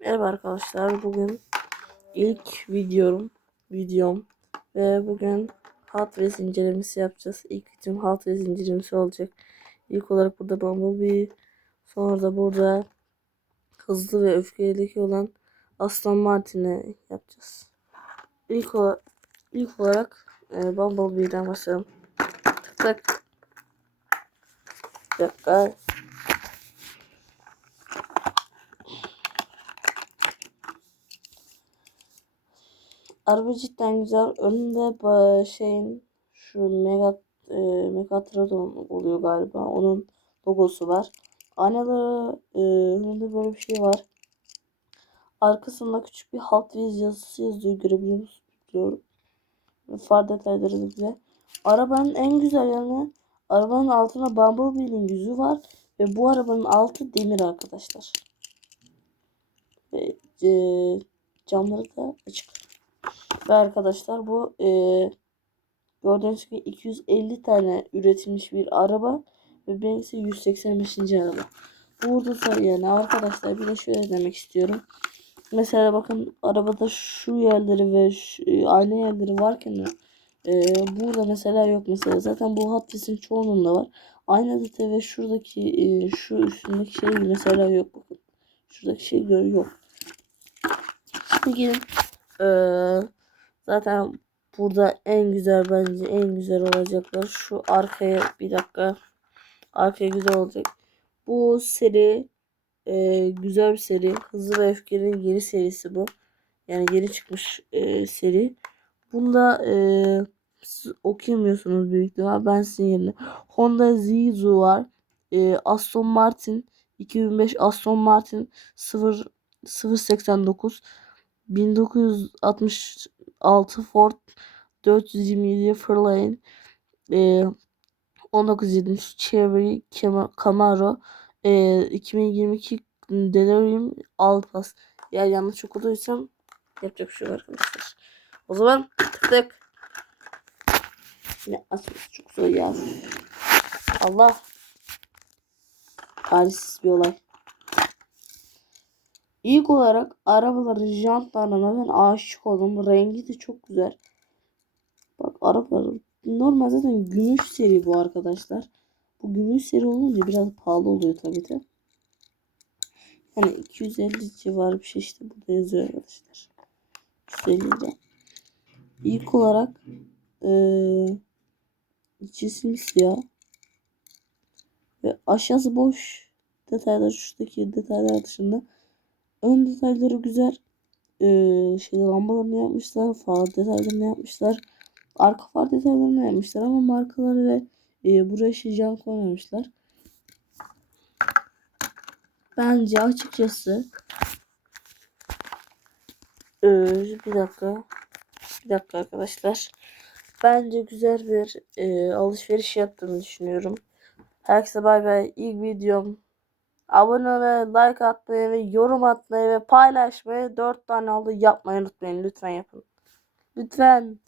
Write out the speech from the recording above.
Merhaba arkadaşlar. Bugün ilk videom, videom ve bugün Hot Wheels incelemesi yapacağız. İlk videom Hot Wheels incelemesi olacak. İlk olarak burada Bumblebee, sonra da burada hızlı ve öfkelideki olan Aston Martin'i yapacağız. İlk olarak, ilk olarak e, Bumblebee'den başlayalım. Tık tık. Dakika. Araba cidden güzel. Önünde şeyin şu Mega e, Megatron oluyor galiba. Onun logosu var. Aynaları e, önünde böyle bir şey var. Arkasında küçük bir Hot Wheels yazısı yazıyor. Görebiliyor musunuz? Biliyorum. Ve far detayları bile. Arabanın en güzel yanı arabanın altında Bumblebee'nin yüzü var. Ve bu arabanın altı demir arkadaşlar. Ve e, camları da açık. Ve arkadaşlar bu e, gördüğünüz gibi 250 tane üretilmiş bir araba ve benimkisi 185. araba. Burada tabii yani arkadaşlar bir de şöyle demek istiyorum. Mesela bakın arabada şu yerleri ve şu, ayna yerleri varken e, burada mesela yok mesela. Zaten bu Hot Wheels'in çoğununda var. Aynı detay ve şuradaki e, şu üstündeki şey mesela yok bakın. Şuradaki şey yok. Şimdi gelin ee, zaten burada en güzel bence en güzel olacaklar. Şu arkaya bir dakika. Arkaya güzel olacak. Bu seri e, güzel bir seri. Hızlı ve Öfke'nin yeni serisi bu. Yani yeni çıkmış e, seri. Bunda e, siz okuyamıyorsunuz büyük ihtimal. Ben sizin yerine. Honda Zizu var. E, Aston Martin 2005 Aston Martin 0 089 1966 Ford 427 Fairlane e, 1970 Chevy Camaro e, 2022 Delirium Alpas. Ya yanlış okuduysam yapacak bir şey yok arkadaşlar. O zaman tık. Ne açması çok zor ya. Allah. Talihsiz bir olay. İlk olarak arabaların jantlarına ben aşık oldum. Rengi de çok güzel. Bak arabaların normal zaten gümüş seri bu arkadaşlar. Bu gümüş seri olunca biraz pahalı oluyor tabii de. Yani 250 civarı bir şey işte burada yazıyor arkadaşlar. 250 de. İlk olarak ee, içi simsiyah ve aşağısı boş detaylar şuradaki detaylar dışında ön detayları güzel. Ee, şey lambalarını yapmışlar far detaylarını yapmışlar. Arka far detaylarını yapmışlar ama markaları ve e, buraya şey jam koymamışlar. Bence açıkçası ee, bir dakika bir dakika arkadaşlar. Bence güzel bir e, alışveriş yaptığımı düşünüyorum. Herkese bay bay. İlk videom Abone ve like atmayı ve yorum atmayı ve paylaşmayı 4 tane oldu yapmayı unutmayın. Lütfen yapın. Lütfen.